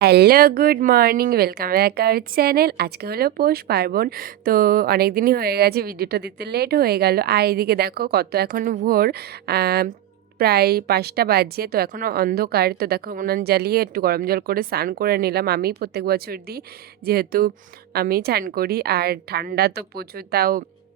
Hello, good morning, welcome back our channel. আজকে হলো পৌষ পার্বণ। তো অনেক দিনই হয়ে গেছে, ভিডিওটা দিতে লেট হয়ে গেল। আর এদিকে দেখো কত এখন ভোর, প্রায় 5টা বাজে। তো এখনও অন্ধকার। তো দেখো উনান জ্বালিয়ে একটু গরম জল করে স্নান করে নিলাম। আমি প্রত্যেক বছর দিই, যেহেতু আমি স্নান করি। আর ঠান্ডা তো প্রচুর, তাও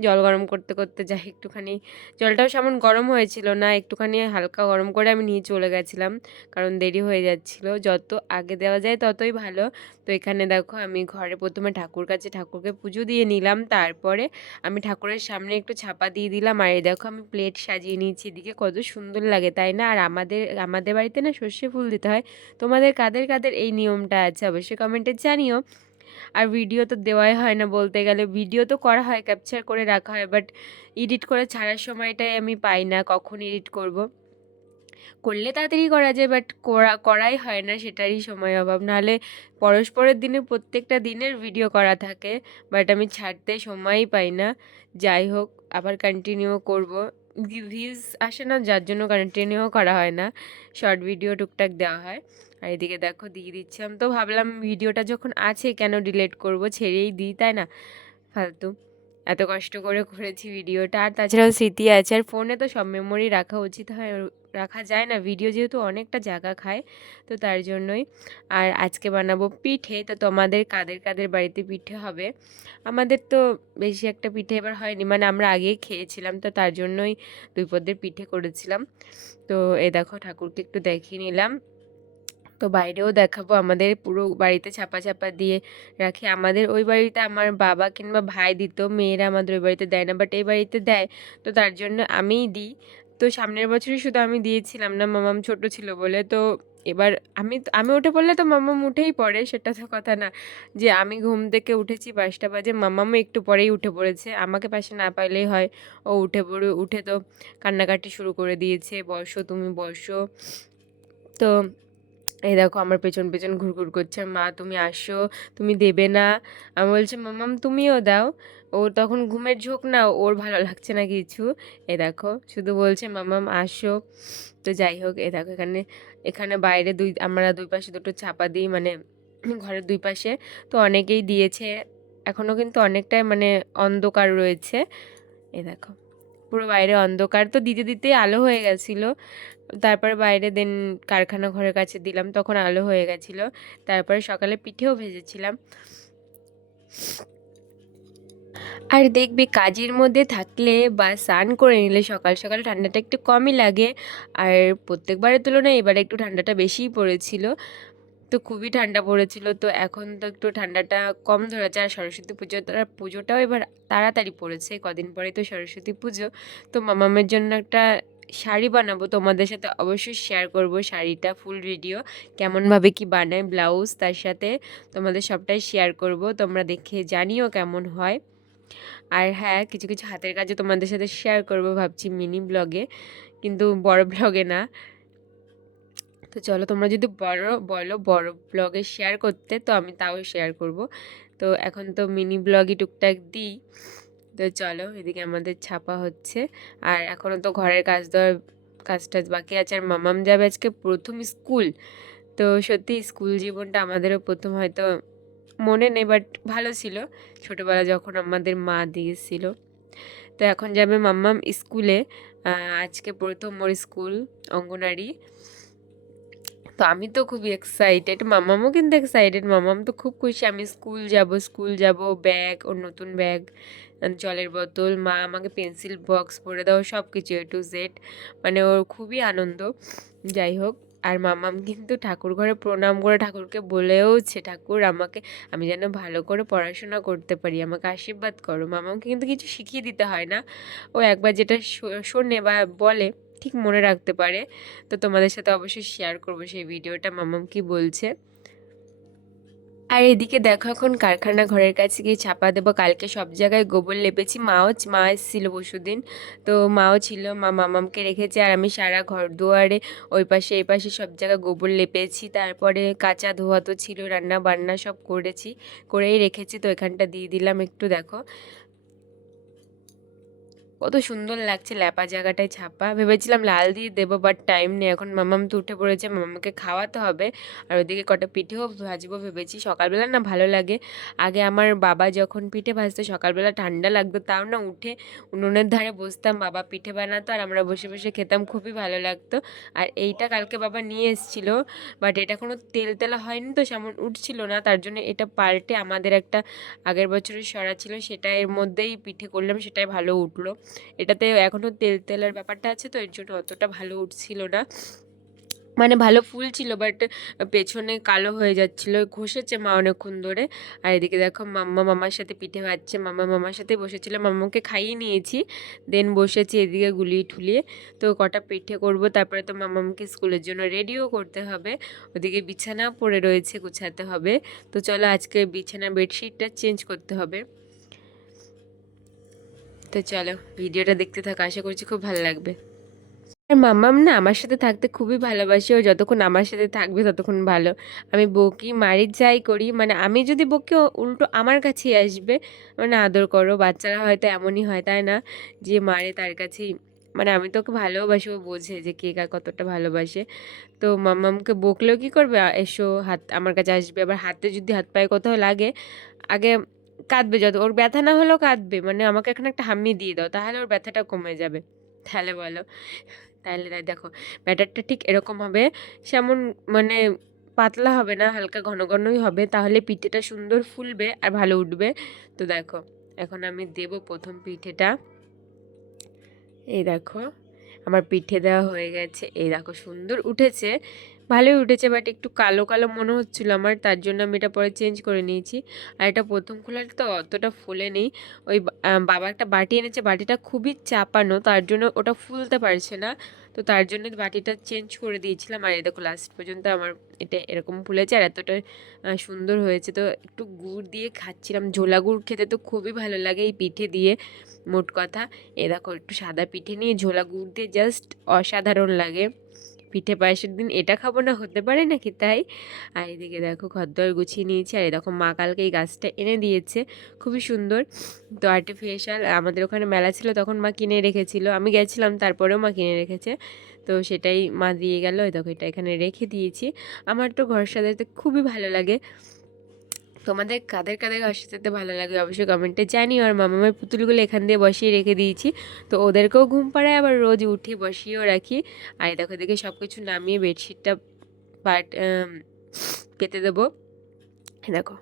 জল গরম করতে করতে যাই একটুখানি। জলটাও সেমন গরম হয়েছিল না, একটুখানি হালকা গরম করে আমি নিয়ে চলে গেছিলাম, কারণ দেরি হয়ে যাচ্ছিল। যত আগে দেওয়া যায় ততই ভালো। তো এখানে দেখো আমি ঘরে প্রথমে ঠাকুরকে পুজো দিয়ে নিলাম, তারপরে আমি ঠাকুরের সামনে একটু ছাপা দিয়ে দিলাম। আর এই দেখো আমি প্লেট সাজিয়ে নিয়েছি, এদিকে কত সুন্দর লাগে তাই না? আর আমাদের আমাদের বাড়িতে না সর্ষে ফুল দিতে হয়। তোমাদের কাদের কাদের এই নিয়মটা আছে অবশ্যই কমেন্টে জানিও। আর ভিডিও তো দেওয়াই হয় না বলতে গেলে, ভিডিও তো করা হয়, ক্যাপচার করে রাখা হয়, বাট এডিট করে ছাড়ার সময়টাই আমি পাই না, কখন এডিট করব। করলে তাড়াতাড়ি করা যায়, বাট করাই হয় না, সেটারই সময় অভাব। নাহলে পরস্পরের দিনে প্রত্যেকটা দিনের ভিডিও করা থাকে, বাট আমি ছাড়তে সময়ই পাই না। যাই হোক, আবার কন্টিনিউ করব। ভিউজ আসে না, যার জন্য কন্টিনিউ করা হয় না, শর্ট ভিডিও টুকটাক দেওয়া হয়। আর এদিকে দেখো দিয়ে দিচ্ছিলাম, তো ভাবলাম ভিডিওটা যখন আছে কেন ডিলিট করব, ছেড়েই দিই, তাই না? ফালতু এত কষ্ট করে করেছি ভিডিওটা। আর তাছাড়াও স্মৃতি আছে, আর ফোনে তো সব মেমোরি রাখা উচিত হয়, রাখা যায় না, ভিডিও যেহেতু অনেকটা জায়গা খায়, তো তার জন্যই। আর আজকে বানাবো পিঠে। তো তোমাদের কাদের কাদের বাড়িতে পিঠে হবে? আমাদের তো বেশি একটা পিঠে এবার হয়নি, মানে আমরা আগেই খেয়েছিলাম, তো তার জন্যই 2 পদের পিঠে করেছিলাম। তো এই দেখো ঠাকুরকে একটু দেখিয়ে নিলাম। তো বাইরেও দেখাবো, আমাদের পুরো বাড়িতে ছাপা ছাপা দিয়ে রাখি। আমাদের ওই বাড়িতে আমার বাবা কিংবা ভাই দিত, মেয়েরা আমাদের ওই বাড়িতে দেয় না, বাট এই বাড়িতে দেয়, তো তার জন্য আমিই দিই। তো সামনের বছরই শুধু আমি দিয়েছিলাম না, মামাম ছোট ছিল বলে। তো এবার আমি উঠে পড়লে তো মামাম উঠেই পড়ে, সেটা তো কথা না যে আমি ঘুম থেকে উঠেছি 5টা বাজে, মামামও একটু পরেই উঠে পড়েছে, আমাকে পাশে না পাইলেই হয়। ও উঠে তো কান্নাকাটি শুরু করে দিয়েছে, বসো তুমি বসো। তো এই দেখো আমার পেছন পেছন ঘুরঘুর করছে, মা তুমি আসো, তুমি দেবে না? আমি বলছি মাম্মাম তুমিও দাও। ও তখন ঘুমের ঝোঁক না, ওর ভালো লাগছে না কিছু। এ দেখো শুধু বলছে মাম্মাম আসো। তো যাই হোক, এ দেখো এখানে এখানে বাইরে আমরা দুই পাশে দুটো ছাপা দিই, মানে ঘরের দুই পাশে। তো অনেকেই দিয়েছে, এখনও কিন্তু অনেকটাই মানে অন্ধকার রয়েছে। এ দেখো পুরো বাইরে অন্ধকার, তো দিতে দিতে আলো হয়ে গেছিলো। তারপরে বাইরে দেন কারখানা ঘরের কাছে দিলাম, তখন আলো হয়ে গেছিলো। তারপরে সকালে পিঠেও ভেজেছিলাম। আর দেখবি কাজের মধ্যে থাকলে বা স্নান করে নিলে সকাল সকাল ঠান্ডাটা একটু কমই লাগে। আর প্রত্যেকবারের তুলনায় এবারে একটু ঠান্ডাটা বেশিই পড়েছিল। তো খুবই ঠান্ডা পড়েছিল, তো এখন তো একটু ঠান্ডাটা কম ধরেছে। আর সরস্বতী পুজোটাও এবার তাড়াতাড়ি পড়েছে, কদিন পরেই তো সরস্বতী পুজো। তো মামামের জন্য একটা শাড়ি বানাবো, তোমাদের সাথে অবশ্যই শেয়ার করব শাড়িটা, ফুল ভিডিও কেমনভাবে কি বানায়, ব্লাউজ তার সাথে তোমাদের সবটাই শেয়ার করব, তোমরা দেখে জানিও কেমন হয়। আর হ্যাঁ, কিছু কিছু হাতের কাজও তোমাদের সাথে শেয়ার করব ভাবছি মিনি ব্লগে, কিন্তু বড় ব্লগে না। তো চলো, তোমরা যদি বড় ব্লগে শেয়ার করতে, তো আমি তাও শেয়ার করব। তো এখন তো মিনি ব্লগই টুকটাক দিই। তো চলো, এদিকে আমাদের ছাপা হচ্ছে। আর এখনও তো ঘরের কাজ টাজ বাকি আছে। আর মামাম যাবে আজকে প্রথম স্কুল। তো সত্যি স্কুল জীবনটা আমাদেরও প্রথম, হয়তো মনে নেই, বাট ভালো ছিল ছোটোবেলা যখন আমাদের মা দিয়েছিল। তো এখন যাবে মাম্মাম স্কুলে, আজকে প্রথম ওর স্কুল, অঙ্গনারী। তো আমি তো খুবই এক্সাইটেড, মামামও কিন্তু এক্সাইটেড, মামাম তো খুব খুশি আমি স্কুল যাব, ব্যাগ, ওর নতুন ব্যাগ, জলের বোতল, মা আমাকে পেন্সিল বক্স ভরে দাও, সব কিছু A to Z, মানে ওর খুবই আনন্দ। যাই হোক, আর মামাম কিন্তু ঠাকুর ঘরে প্রণাম করে ঠাকুরকে বলেওছে, ঠাকুর আমাকে, আমি যেন ভালো করে পড়াশোনা করতে পারি, আমাকে আশীর্বাদ করো। মামামকে কিন্তু কিছু শিখিয়ে দিতে হয় না, ও একবার যেটা শোনে বা বলে ঠিক মনে রাখতে পারে। তো তোমাদের সাথে অবশ্যই শেয়ার করবো সেই ভিডিওটা, মামাম কি বলছে। আর এদিকে দেখো এখন কারখানা ঘরের কাছে গিয়ে ছাপা দেবো। কালকে সব জায়গায় গোবর লেপেছি, মা এসেছিল পরশুদিন, তো মাও ছিল, মা মামামকে রেখেছে। আর আমি সারা ঘর দুয়ারে ওই পাশে এই পাশে সব জায়গায় গোবর লেপেছি। তারপরে কাঁচা ধোয়া তো ছিল, রান্না বান্না সব করেই রেখেছি। তো এখানটা দিয়ে দিলাম একটু, দেখো কত সুন্দর লাগছে ল্যাপা জায়গাটায় ছাপা। ভেবেছিলাম লাল দিয়ে দেবো, বাট টাইম নেই এখন। মামাম তো উঠে পড়েছে, মামামকে খাওয়াতে হবে। আর ওদিকে কটা পিঠেও ভাজবো ভেবেছি। সকালবেলা না ভালো লাগে। আগে আমার বাবা যখন পিঠে ভাজতো সকালবেলা ঠান্ডা লাগতো, তাও না উঠে উনুনের ধারে বসতাম, বাবা পিঠে বানাতো আর আমরা বসে বসে খেতাম, খুবই ভালো লাগতো। আর এইটা কালকে বাবা নিয়ে এসেছিলো, বাট এটা কোনো তেল তেলা হয়নি তো সেমন উঠছিল না, তার জন্য এটা পাল্টে আমাদের একটা আগের বছরের সরা ছিল সেটা এর মধ্যেই পিঠে করলাম, সেটাই ভালো উঠলো। এটাতে এখনও তেল তেলের ব্যাপারটা আছে তো এর জন্য অতটা ভালো উঠছিল না, মানে ভালো ফুল ছিল বাট পেছনে কালো হয়ে যাচ্ছিলো। ঘষেছে মা অনেকক্ষণ ধরে। আর এদিকে দেখো মাম্মা মামার সাথে পিঠে ভাজছে, মাম্মা মামার সাথে বসেছিল, মাম্মাকে খাইয়ে নিয়েছি, দেন বসেছি এদিকে গুলিয়ে ঠুলিয়ে। তো কটা পিঠে করব, তারপরে তো মাম্মাকে স্কুলের জন্য রেডিও করতে হবে। ওদিকে বিছানা পড়ে রয়েছে, গুছাতে হবে। তো চলো আজকে বিছানা বেডশিটটা চেঞ্জ করতে হবে। তো চলো ভিডিওটা দেখতে থাকো, আশা করছি খুব ভালো লাগবে। আর মাম্মাম না আমার সাথে থাকতে খুবই ভালোবাসে, ও যতক্ষণ আমার সাথে থাকবে ততক্ষণ ভালো। আমি বকি মারি যাই করি, মানে আমি যদি বকি ও উল্টো আমার কাছেই আসবে, মানে আদর করো। বাচ্চারা হয়তো এমনই হয় তাই না, যে মারে তার কাছেই, মানে আমি তো ওকে ভালোবাসি, ও বোঝে যে কে কার কতটা ভালোবাসে। তো মাম্মামকে বকলেও কী করবে, এসো হাত আমার কাছে আসবে। আবার হাতে যদি হাত পায়ে কোথাও লাগে আগে কাঁদবে, যত ওর ব্যথা না হলেও কাঁদবে, মানে আমাকে এখন একটা হাম্মি দিয়ে দাও তাহলে ওর ব্যথাটা কমে যাবে। তাহলে বলো, তাহলে তাই দেখো ব্যাটারটা ঠিক এরকম হবে, সেমন মানে পাতলা হবে না, হালকা ঘন ঘনই হবে, তাহলে পিঠেটা সুন্দর ফুলবে আর ভালো উঠবে। তো দেখো এখন আমি দেব প্রথম পিঠেটা। এই দেখো আমার পিঠে দেওয়া হয়ে গেছে, এই দেখো সুন্দর উঠেছে, ভালোই উঠেছে, বাট একটু কালো কালো মনে হচ্ছিলো আমার, তার জন্য আমি এটা পরে চেঞ্জ করে নিয়েছি। আর এটা প্রথম খোলার তো অতটা ফুলে নেই, ওই বাবা একটা বাটি এনেছে, বাটিটা খুবই চাপানো, তার জন্য ওটা ফুলতে পারছে না, তো তার জন্য বাটিটা চেঞ্জ করে দিয়েছিলাম। আর এই দেখো লাস্ট পর্যন্ত আমার এটা এরকম ফুলেছে আর এতটা সুন্দর হয়েছে। তো একটু গুড় দিয়ে খাচ্ছিলাম, ঝোলা গুড় খেতে তো খুবই ভালো লাগে এই পিঠে দিয়ে, মোট কথা। এ দেখো একটু সাদা পিঠে নিয়ে ঝোলা গুড় দিয়ে জাস্ট অসাধারণ লাগে। পিঠে পায়েসের দিন এটা খাবো না, হতে পারে নাকি তাই। আর এদিকে দেখো ঘরদোর গুছিয়ে নিয়েছি, আর এই দেখো মা কালকে এই গাছটা এনে দিয়েছে, খুবই সুন্দর। তো আর্টিফিশিয়াল, আমাদের ওখানে মেলা ছিল তখন মা কিনে রেখেছিল, আমি গেছিলাম তারপরেও মা কিনে রেখেছে, তো সেটাই মা দিয়ে গেল। এই দেখো এটা এখানে রেখে দিয়েছি। আমার তো ঘর সাজাতে খুবই ভালো লাগে। তোমাদের কাদের কাদের ঘর সাজাতে ভালো লাগে অবশ্যই কমেন্টে জানিও। আর মামামের পুতুলগুলো এখান দিয়ে বসিয়ে রেখে দিয়েছি, তো ওদেরকেও ঘুম পাড়ায়, আবার রোজ উঠিয়ে বসিয়েও রাখি। আর দেখো দেখে সব কিছু নামিয়ে বেডশিটটা পাট পেতে দেবো। দেখো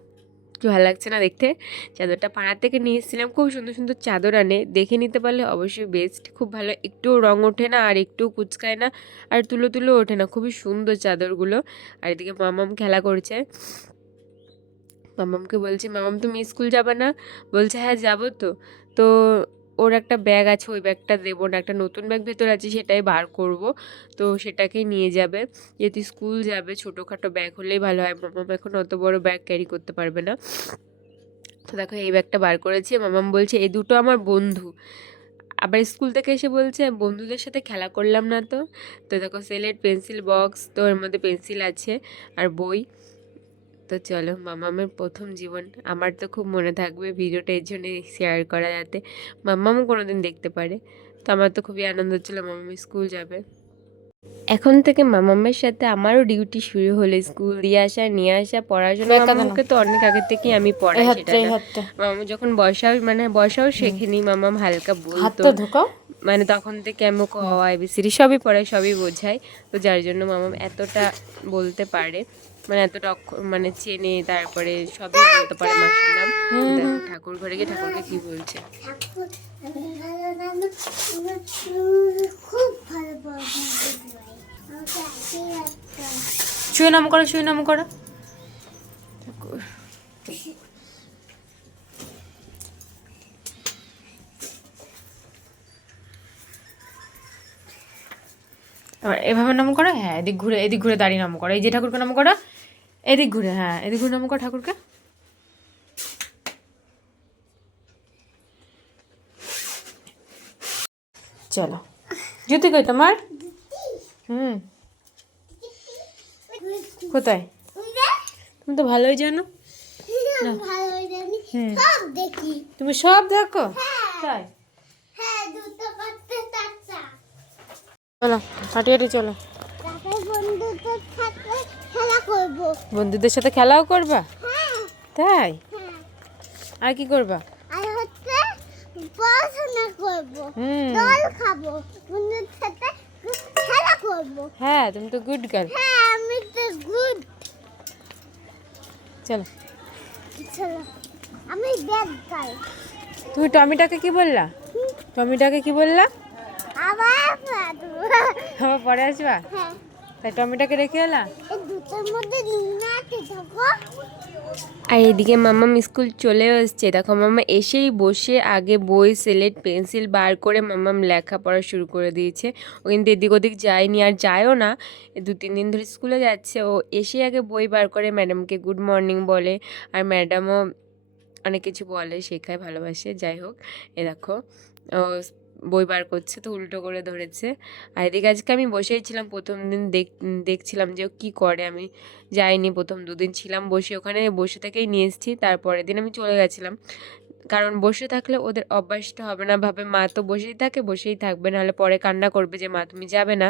কি ভালো লাগছে না দেখতে। চাদরটা পাড়া থেকে নিয়ে এসেছিলাম, খুব সুন্দর সুন্দর চাদর আনে, দেখে নিতে পারলে অবশ্যই বেস্ট, খুব ভালো, একটুও রং ওঠে না আর একটুও কুচকায় না আর তুলো তুলো ওঠে না, খুবই সুন্দর চাদরগুলো। আর এদিকে মামাম খেলা করছে, মামামকে বলছি মামাম তুমি স্কুল যাবে না, বলছে হ্যাঁ যাবো তো। তো ওর একটা ব্যাগ আছে, ওই ব্যাগটা দেবো না, একটা নতুন ব্যাগ ভেতর আছে সেটাই বার করব, তো সেটাকেই নিয়ে যাবে, যেহেতু স্কুল যাবে ছোটোখাটো ব্যাগ হলেই ভালো হয়, মামাম এখন অত বড় ব্যাগ ক্যারি করতে পারবে না। তো দেখো এই ব্যাগটা বার করেছি, মামাম বলছে এই দুটো আমার বন্ধু, আবার স্কুল থেকে এসে বলছে বন্ধুদের সাথে খেলা করলাম না তো। তো দেখো সেলেট পেন্সিল বক্স, তো এর মধ্যে পেন্সিল আছে আর বই। তো চলো মামামের প্রথম জীবন আমার তো খুব মনে থাকবে, ভিডিওটা এই জন্যই শেয়ার করা যাতে মাম্মামও কোনো দিন দেখতে পারে। তো আমার তো খুবই আনন্দ হচ্ছিল মামাম স্কুল যাবে। এখন থেকে মামামের সাথে আমারও ডিউটি শুরু হলো, স্কুল দিয়ে আসা নিয়ে আসা, পড়াশোনা। মামামকে তো অনেক আগে থেকেই আমি পড়াই, সেটা না মামাম যখন বসাও শেখেনি, মামাম হালকা বলতো, মানে তখন থেকে আমি ওকে অ আ এবিসিডি সবই পড়াই, সবই বোঝাই, তো যার জন্য মামাম এতটা বলতে পারে, মানে এতটা মানে চেনে, তারপরে সবই বলতে পারে মাসির নাম। দেখো ঠাকুর ঘরে গিয়ে ঠাকুরকে কি বলছে, শুয়ে নাম করো, শুয়ে নাম করো। এভাবে নাম করো, হ্যাঁ এদিক ঘুরে দাঁড়িয়ে নাম করো, এই যে ঠাকুরকে নাম করো, এদিক ঘুরে, হ্যাঁ এদিক ঘুরে নাম করো ঠাকুরকে। চলো জুতি কই তোমার? কোথায়? তুমি তো ভালোই জানো, তুমি সব দেখো তাই? হাঁটি হাঁটি চলো। বন্ধুদের সাথে খেলা করব। বন্ধুদের সাথে খেলাও করবা? হ্যাঁ তাই? হ্যাঁ। আর কি করবা? আর হচ্ছে পড়াশোনা করব, হুম। দল খাবো, বন্ধুদের সাথে খেলা করব। হ্যাঁ, তুমি তো গুড গার্ল। হ্যাঁ আমি তো গুড। চলো। চলো আমি ব্যাড গার্ল। তুমি টমিটাকে কি বললা? টমিটাকে কি বললা? আবার পারবো। আবার পরে আসবা? হ্যাঁ তাই টমিটাকে রেখে এলা? এই দুটোর মধ্যে নিয়ে থাকো। আর এদিকে মাম্মাম স্কুল চলে এসছে। দেখো মাম্মা এসেই বসে আগে বই, স্লেট, পেন্সিল বার করে মাম্মাম লেখাপড়া শুরু করে দিয়েছে। ও কিন্তু এদিক ওদিক যায়নি, আর যায়ও না। 2-3 দিন ধরে স্কুলে যাচ্ছে। ও এসেই আগে বই বার করে ম্যাডামকে গুড মর্নিং বলে, আর ম্যাডামও অনেক কিছু বলে, শেখায়, ভালোবাসে। যাই হোক, এ দেখো ও বই বার করছে তো উল্টো করে ধরেছে। আর এদিকে আজকে আমি বসেই ছিলাম, প্রথম দিন দেখছিলাম যে ও কী করে। আমি যাইনি, প্রথম 2 দিন ছিলাম বসে, ওখানে বসে থেকেই নিয়ে এসেছি। তারপরের দিন আমি চলে গেছিলাম, কারণ বসে থাকলে ওদের অভ্যাসটা হবে না, ভাবে মা তো বসেই থাকে, বসেই থাকবে, নাহলে পরে কান্না করবে যে মা তুমি যাবে না।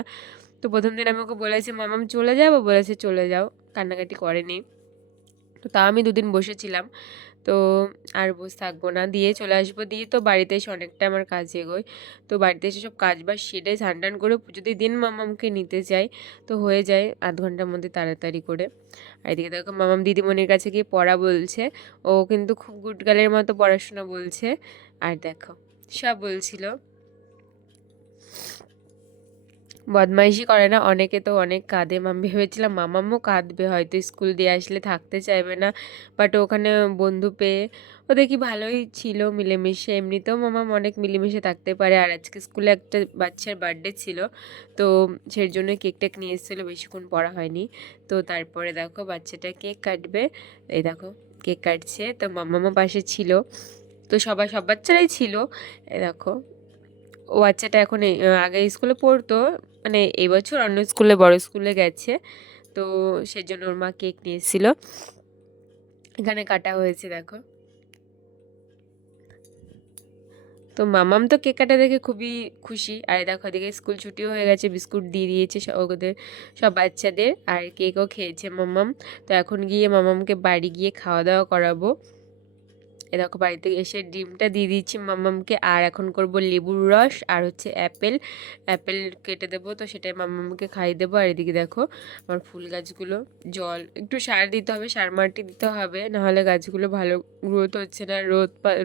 তো প্রথম দিন আমি ওকে বলেছি মামাম চলে যাবো, বলেছে চলে যাও, কান্নাকাটি করেনি। তো তা আমি 2 দিন বসেছিলাম। তো আর বসে থাকবো না, দিয়ে চলে আসবো। দিয়ে তো বাড়িতে এসে অনেকটা আমার কাজ এগোয়। তো বাড়িতে এসে সব কাজ বাজ সেরে স্নান টান করে যদি দিন মামামকে নিতে যাই তো হয়ে যায় আধ ঘন্টার মধ্যে তাড়াতাড়ি করে। আর এদিকে দেখো মামাম দিদিমণির কাছে গিয়ে পড়া বলছে। ও কিন্তু খুব গুড গার্লের মতো পড়াশোনা বলছে। আর দেখো সব বলছিল, বদমাইশি করে না, অনেকে তো অনেক কাঁদে। আমি ভেবেছিলাম মামাম্মও কাঁদবে হয়তো, স্কুল দিয়ে আসলে থাকতে চাইবে না, বাট ওখানে বন্ধু পেয়ে ও দেখি ভালোই ছিল মিলেমিশে। এমনিতেও মামাম অনেক মিলেমিশে থাকতে পারে। আর আজকে স্কুলে একটা বাচ্চার বার্থডে ছিল, তো সেই জন্য কেক টেক নিয়ে এসেছিলো, বেশিক্ষণ পড়া হয়নি। তো তারপরে দেখো বাচ্চাটা কেক কাটবে, এই দেখো কেক কাটছে, তো মামামা পাশে ছিল। তো সব বাচ্চারাই ছিল। এই দেখো ও বাচ্চাটা এখন আগে স্কুলে পড়তো, মানে এবছর অন্য স্কুলে, বড় স্কুলে গেছে। তো সেজন্য ওর মা কেক নিয়ে এসেছিল, এখানে কাটা হয়েছে দেখো। তো মামাম তো কেক কাটা দেখে খুবই খুশি। আর দেখো এদিকে স্কুল ছুটিও হয়ে গেছে, বিস্কুট দিয়ে দিয়েছে ওদের সব বাচ্চাদের, আর কেকও খেয়েছে মামাম। তো এখন গিয়ে মামামকে বাড়ি গিয়ে খাওয়া দাওয়া করাবো। এ দেখো বাড়িতে এসে ডিমটা দিয়ে দিচ্ছি মাম্মামকে, আর এখন করব লেবুর রস আর হচ্ছে অ্যাপেল কেটে দেবো, তো সেটাই মাম্মামকে খাইয়ে দেবো। আর এদিকে দেখো আমার ফুল গাছগুলো জল একটু সার দিতে হবে, সার মাটি দিতে হবে, নাহলে গাছগুলো ভালো গ্রোথ হচ্ছে না,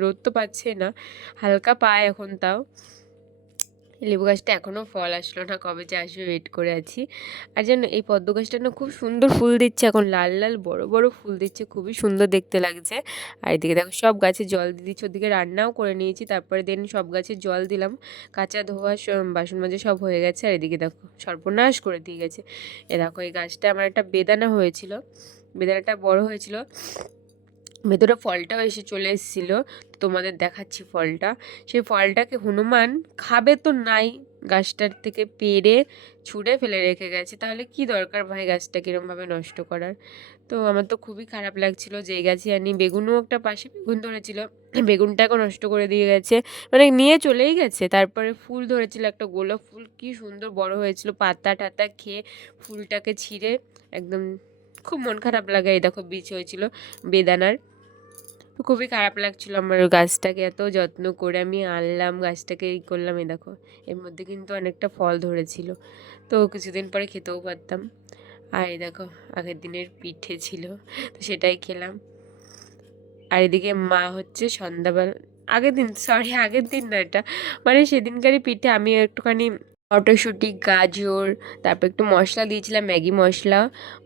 রোদ তো পাচ্ছে না, হালকা পায় এখন তাও। লেবু গাছটা এখনও ফল আসলো না, কবে যে আসবে ওয়েট করে আছি। আর যেন এই পদ্ম গাছটা না খুব সুন্দর ফুল দিচ্ছে, এখন লাল লাল বড় বড় ফুল দিচ্ছে, খুবই সুন্দর দেখতে লাগছে। আর এদিকে দেখো সব গাছে জল দিয়ে দিচ্ছি, ওদিকে রান্নাও করে নিয়েছি, তারপরে দেন সব গাছে জল দিলাম, কাঁচা ধোয়া বাসন মাজা সব হয়ে গেছে। আর এদিকে দেখো সর্বনাশ করে দিয়ে গেছে। এ দেখো এই গাছটা আমার একটা বেদানা হয়েছিল, বেদানাটা বড় হয়েছিল, ভেতরে ফলটাও এসে চলে এসেছিলো, তোমাদের দেখাচ্ছি ফলটা। সেই ফলটাকে হনুমান খাবে তো নাই, গাছটার থেকে পেড়ে ছুঁড়ে ফেলে রেখে গেছে। তাহলে কি দরকার ভাই গাছটা কিরমভাবে নষ্ট করার। তো আমার তো খুবই খারাপ লাগছিল যে এই গাছে আনি। বেগুনও একটা পাশে বেগুন ধরেছিল, বেগুনটাকেও নষ্ট করে দিয়ে গেছে, মানে নিয়ে চলেই গেছে। তারপরে ফুল ধরেছিল একটা গোলাপ ফুল, কি সুন্দর বড় হয়েছিল, পাতা টাতা খেয়ে ফুলটাকে ছিঁড়ে একদম, খুব মন খারাপ লাগে। এই দেখো বীজ হয়েছিল বেদানার, তো খুবই খারাপ লাগছিলো আমার। গাছটাকে এত যত্ন করে আমি আনলাম, গাছটাকে ই করলাম, এই দেখো এর মধ্যে কিন্তু অনেকটা ফল ধরেছিল, তো কিছুদিন পরে খেতেও পারতাম। আর এই দেখো আগের দিনের পিঠে ছিল, তো সেটাই খেলাম। আর এদিকে মা হচ্ছে সন্ধ্যাবেলা, আগের দিন না এটা, মানে সেদিনকারই পিঠে আমি একটুখানি মটরশুঁটি, গাজর, তারপর একটু মশলা দিয়েছিলাম, ম্যাগি মশলা,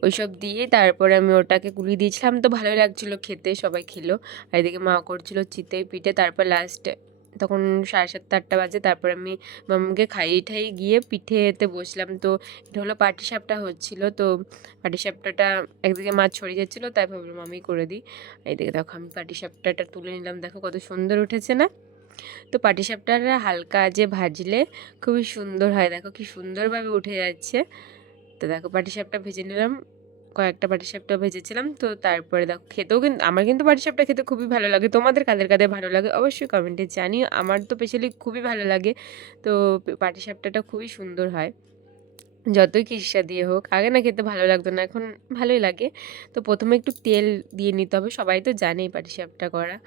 ওইসব দিয়ে তারপরে আমি ওটাকে গুলিয়ে দিয়েছিলাম, তো ভালোই লাগছিলো খেতে, সবাই খেলো। আর এদিকে মা করছিল চিতই পিঠে। তারপর লাস্টে তখন 7:30-8টা বাজে, তারপর আমি মামাকে খাইয়ে ঠাইয়ে গিয়ে পিঠেতে বসলাম। তো এটা হলো পাটিসাপটা হচ্ছিলো, তো পাটিসাপটাটা একদিকে মাছ ছড়িয়ে যাচ্ছিলো, তাই ভাবলাম আমি করে দিই। এইদিকে দেখো আমি পাটিসাপটাটা তুলে নিলাম, দেখো কত সুন্দর উঠেছে না। তো পাটিসাপটাটা হালকা আঁচে ভাজলে খুবই সুন্দর হয়, দেখো কি সুন্দরভাবে উঠে যাচ্ছে। তো দেখো পাটিসাপটা ভেজে নিলাম, কয়েকটা পাটিসাপটা ভেজেছিলাম। তো তারপরে দেখো খেতেও কিন্তু, আমার কিন্তু পাটিসাপটা খেতে খুবই ভালো লাগে। তোমাদের কাদের কাদের ভালো লাগে অবশ্যই কমেন্টে জানিও, আমার তো স্পেশালি খুবই ভালো লাগে। তো পাটিসাপটাটা খুবই সুন্দর হয়। যতই খিরসা দিয়ে হোক, আগে না খেতে ভালো লাগতো না, এখন ভালোই লাগে। তো প্রথমে একটু তেল দিয়ে নিতে হবে, সবাই তো জানেই পাটিসাপটা করা।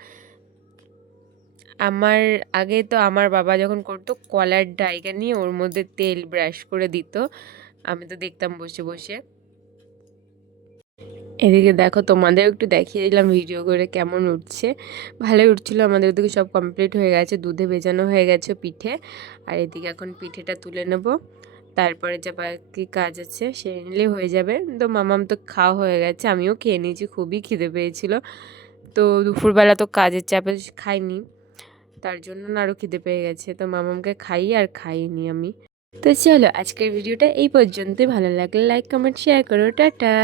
আমার আগে তো আমার বাবা যখন করতো কলার ডাইকা নিয়ে ওর মধ্যে তেল ব্রাশ করে দিত, আমি তো দেখতাম বসে বসে। এদিকে দেখো, তোমাদের একটু দেখিয়ে দিলাম ভিডিও করে কেমন উঠছে। ভালোই উঠছিল। আমাদের ওদিকে সব কমপ্লিট হয়ে গেছে, দুধে ভেজানো হয়ে গেছে পিঠে। আর এদিকে এখন পিঠেটা তুলে নেব, তারপরে যা বাকি কাজ আছে সে নিলে হয়ে যাবে। তো মামাম তো খাওয়া হয়ে গেছে, আমিও খেয়ে নিয়েছি, খুবই খিদে পেয়েছিল। তো দুপুরবেলা তো কাজের চাপে খাইনি, তার জন্য না আরও খিদে পেয়ে গেছে। তো মামামকে খাইয়ে আর খাইনি আমি। তো চলো, আজকের ভিডিওটা এই পর্যন্তই। ভালো লাগলে লাইক কমেন্ট শেয়ার করো। টাটা।